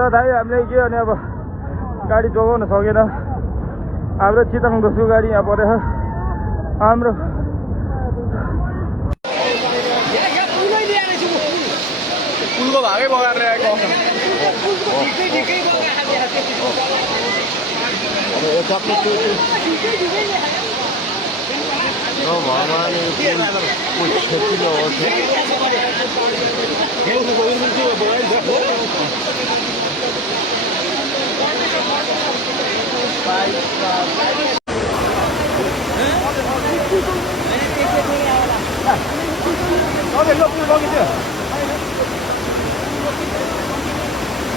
ल दाइ हामीले के भने अब गाडी जोगाउन सकेन हाम्रो चितङ दोस्रो गाडी यहाँ परेछ हाम्रो पुलको भागै बगाएर ल्याएको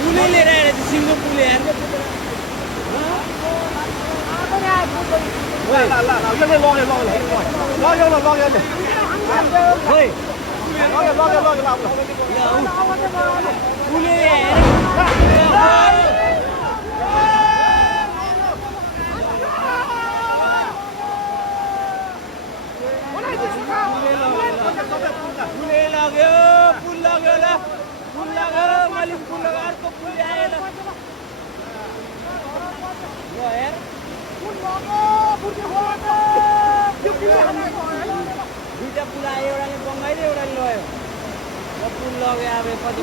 पुलै लिएर आएर सिङ्गो पुल यार पुल लाग्यो ल पुल लाग्यो मालिक पुल लाग्यो अर्को पुल आयो ल यार दुईटा पुल आयो एउटाले बङ्गाइले एउटाले लग्यो पुल लग्यो अब पछि